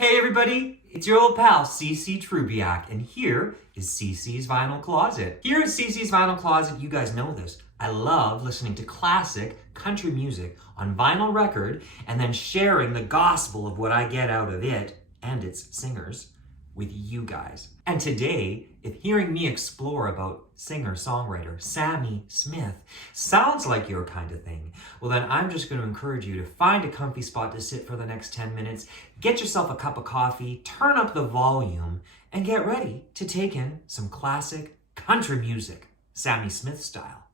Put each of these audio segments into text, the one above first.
Hey everybody, it's your old pal CC Trubiak, and here is CC's Vinyl Closet. Here at CC's Vinyl Closet, you guys know this, I love listening to classic country music on vinyl record and then sharing the gospel of what I get out of it and its singers with you guys. And today, if hearing me explore about singer-songwriter Sammi Smith sounds like your kind of thing, well then I'm just going to encourage you to find a comfy spot to sit for the next 10 minutes, get yourself a cup of coffee, turn up the volume, and get ready to take in some classic country music, Sammi Smith style.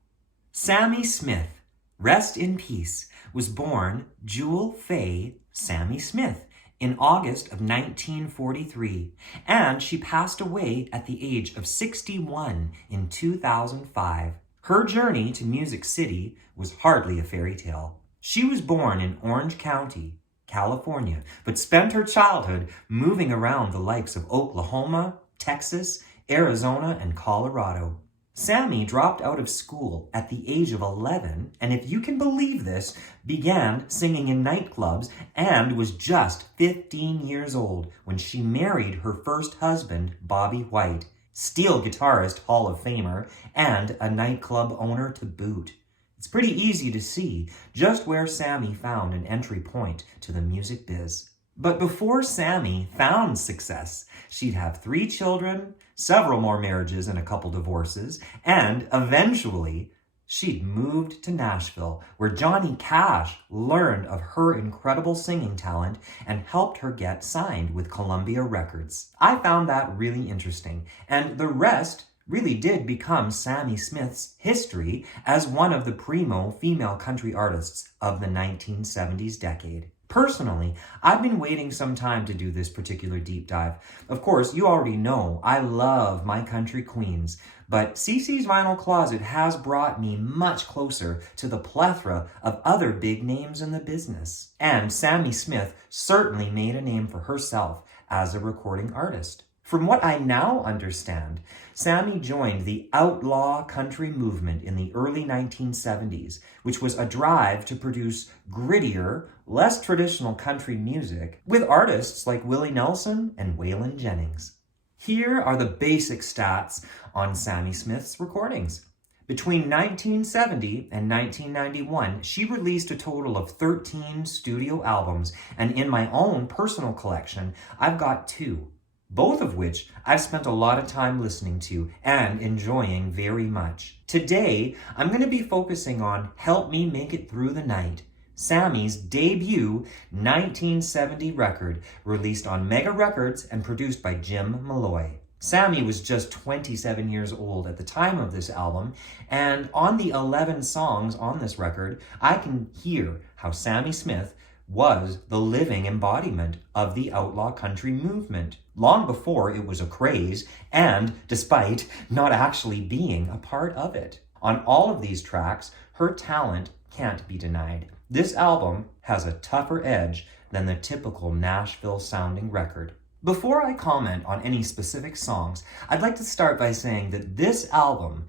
Sammi Smith, rest in peace, was born Jewel Faye Sammi Smith in August of 1943, and she passed away at the age of 61 in 2005. Her journey to Music City was hardly a fairy tale. She was born in Orange County, California, but spent her childhood moving around the likes of Oklahoma, Texas, Arizona, and Colorado. Sammi dropped out of school at the age of 11, and if you can believe this, began singing in nightclubs and was just 15 years old when she married her first husband, Bobby White, steel guitarist, Hall of Famer, and a nightclub owner to boot. It's pretty easy to see just where Sammi found an entry point to the music biz. But before Sammi found success, she'd have 3 children, several more marriages and a couple divorces, and eventually she'd moved to Nashville, where Johnny Cash learned of her incredible singing talent and helped her get signed with Columbia Records. I found that really interesting, and the rest really did become Sammi Smith's history as one of the primo female country artists of the 1970s decade. Personally, I've been waiting some time to do this particular deep dive. Of course, you already know I love my country queens, but CC's Vinyl Closet has brought me much closer to the plethora of other big names in the business. And Sammi Smith certainly made a name for herself as a recording artist. From what I now understand, Sammi joined the outlaw country movement in the early 1970s, which was a drive to produce grittier, less traditional country music with artists like Willie Nelson and Waylon Jennings. Here are the basic stats on Sammi Smith's recordings. Between 1970 and 1991, she released a total of 13 studio albums, and in my own personal collection, I've got 2. Both of which I've spent a lot of time listening to and enjoying very much. Today, I'm going to be focusing on Help Me Make It Through the Night, Sammi's debut 1970 record, released on Mega Records and produced by Jim Malloy. Sammi was just 27 years old at the time of this album, and on the 11 songs on this record, I can hear how Sammi Smith was the living embodiment of the outlaw country movement, long before it was a craze, and despite not actually being a part of it. On all of these tracks, her talent can't be denied. This album has a tougher edge than the typical Nashville-sounding record. Before I comment on any specific songs, I'd like to start by saying that this album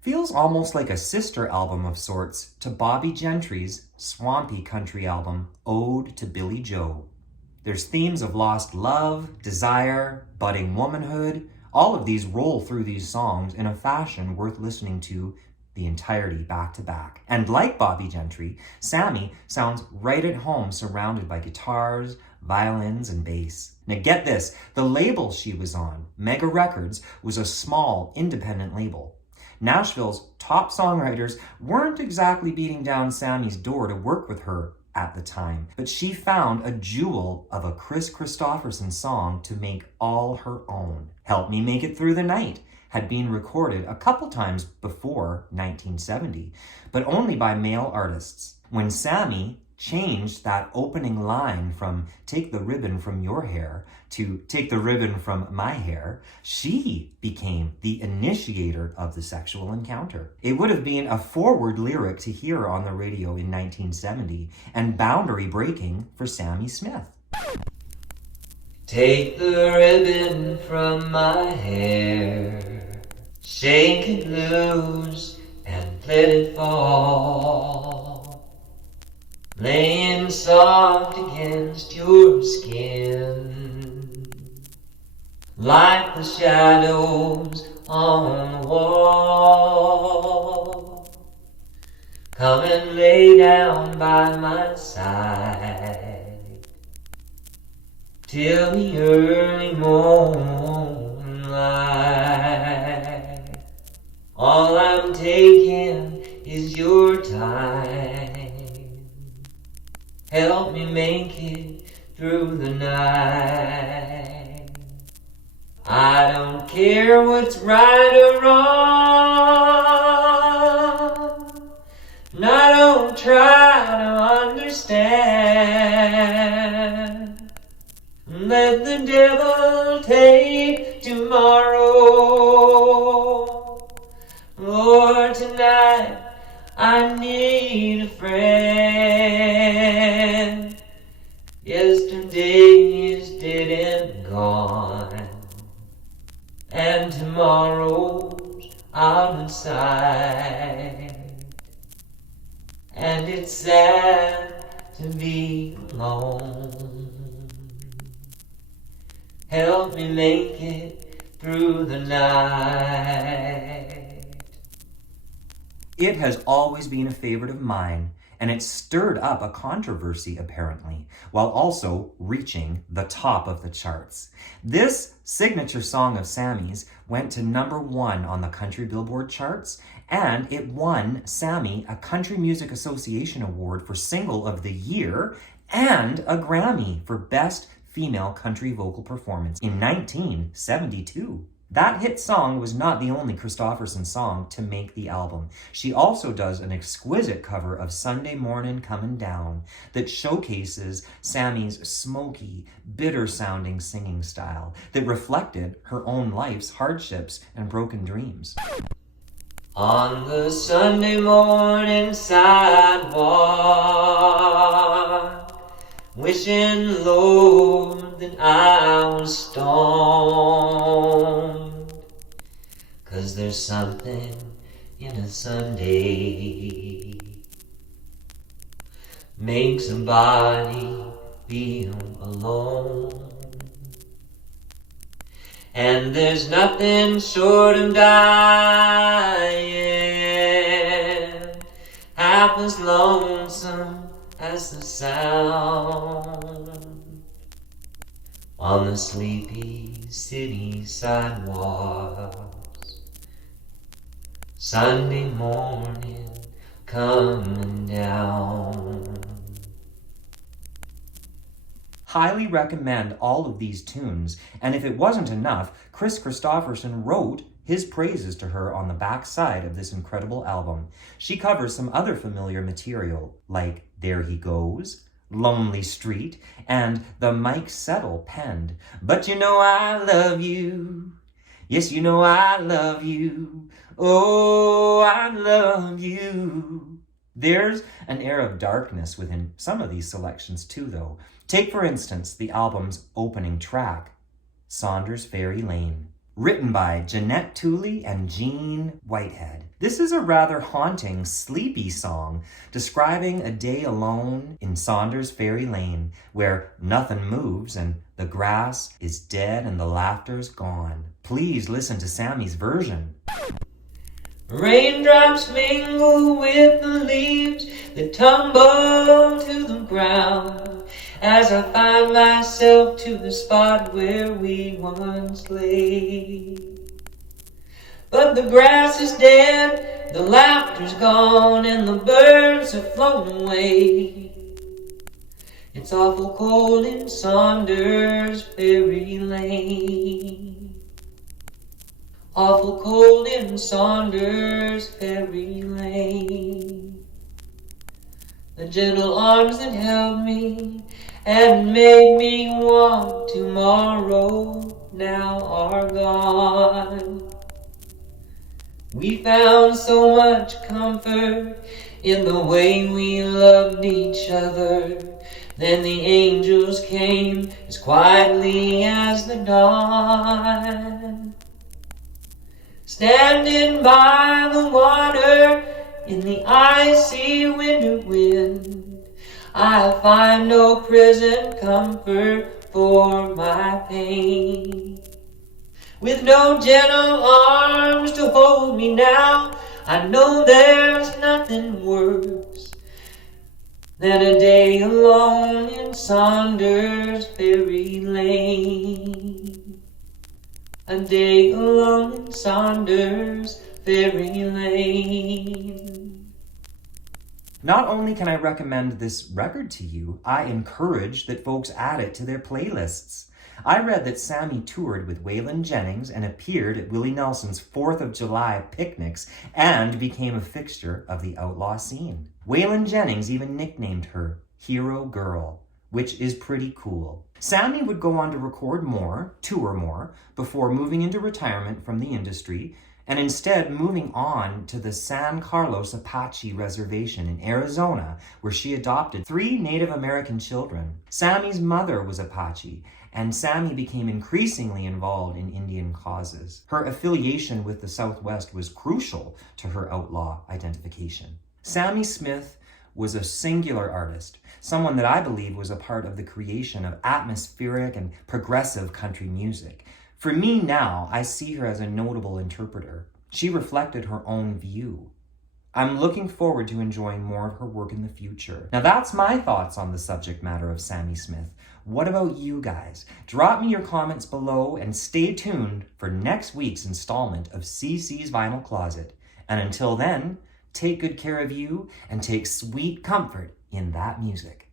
feels almost like a sister album of sorts to Bobby Gentry's swampy country album, Ode to Billy Joe. There's themes of lost love, desire, budding womanhood. All of these roll through these songs in a fashion worth listening to the entirety back to back. And like Bobby Gentry, Sammi sounds right at home surrounded by guitars, violins, and bass. Now get this, the label she was on, Mega Records, was a small independent label. Nashville's top songwriters weren't exactly beating down Sammi's door to work with her at the time, but she found a jewel of a Chris Christopherson song to make all her own. Help Me Make It Through the Night had been recorded a couple times before 1970, but only by male artists. When Sammi changed that opening line from "take the ribbon from your hair" to "take the ribbon from my hair," she became the initiator of the sexual encounter. It would have been a forward lyric to hear on the radio in 1970 and boundary breaking for Sammi Smith. Take the ribbon from my hair, shake it loose and let it fall, laying soft against your skin. like the shadows on the wall. Come and lay down by my side till the early moonlight. All I'm taking is your time. Help me make it through the night. I don't care what's right or wrong, and I don't try to understand. Let the devil take tomorrow. Lord, tonight I need a friend. Yesterday is dead and gone, and tomorrow's out of sight. And it's sad to be alone. Help me make it through the night. It has always been a favorite of mine, and it stirred up a controversy apparently, while also reaching the top of the charts. This signature song of Sammi's went to #1 on the country Billboard charts, and it won Sammi a Country Music Association Award for Single of the Year and a Grammy for Best Female Country Vocal Performance in 1972. That hit song was not the only Kristofferson song to make the album. She also does an exquisite cover of Sunday Mornin' Comin' Down that showcases Sammi's smoky, bitter-sounding singing style that reflected her own life's hardships and broken dreams. On the Sunday morning sidewalk, wishing, Lord, that I was stoned, 'cause there's something in a Sunday makes a body feel alone. And there's nothing short of dying half as lonesome as the sound on the sleepy city sidewalks, Sunday morning coming down. Highly recommend all of these tunes, and if it wasn't enough, Kris Kristofferson wrote his praises to her on the back side of this incredible album. She covers some other familiar material, like There He Goes, Lonely Street, and the Mike Settle penned But You Know I Love You. Yes, you know I love you. Oh, I love you. There's an air of darkness within some of these selections too, though. Take, for instance, the album's opening track, Saunders Ferry Lane, written by Jeanette Tooley and Gene Whitehead. This is a rather haunting, sleepy song describing a day alone in Saunders Ferry Lane, where nothing moves and the grass is dead and the laughter's gone. Please listen to Sammi's version. Raindrops mingle with the leaves that tumble to the ground as I find myself to the spot where we once lay. But the grass is dead, the laughter's gone, and the birds have flown away. It's awful cold in Saunders Ferry Lane. Awful cold in Saunders Ferry Lane. The gentle arms that held me and made me want tomorrow now are gone. We found so much comfort in the way we loved each other. Then the angels came as quietly as the dawn. Standing by the water in the icy winter wind, I find no present comfort for my pain. with no gentle arms to hold me now. I know there's nothing worse than a day alone in Saunders Ferry Lane. A day alone in Saunders Ferry Lane. Not only can I recommend this record to you, I encourage that folks add it to their playlists. I read that Sammi toured with Waylon Jennings and appeared at Willie Nelson's 4th of July picnics and became a fixture of the outlaw scene. Waylon Jennings even nicknamed her Hero Girl, which is pretty cool. Sammi would go on to record more, tour more, before moving into retirement from the industry, and instead moving on to the San Carlos Apache Reservation in Arizona, where she adopted 3 Native American children. Sammi's mother was Apache, and Sammi became increasingly involved in Indian causes. Her affiliation with the Southwest was crucial to her outlaw identification. Sammi Smith was a singular artist, someone that I believe was a part of the creation of atmospheric and progressive country music. For me now, I see her as a notable interpreter. She reflected her own view. I'm looking forward to enjoying more of her work in the future. Now that's my thoughts on the subject matter of Sammi Smith. What about you guys? Drop me your comments below and stay tuned for next week's installment of CC's Vinyl Closet. And until then, take good care of you and take sweet comfort in that music.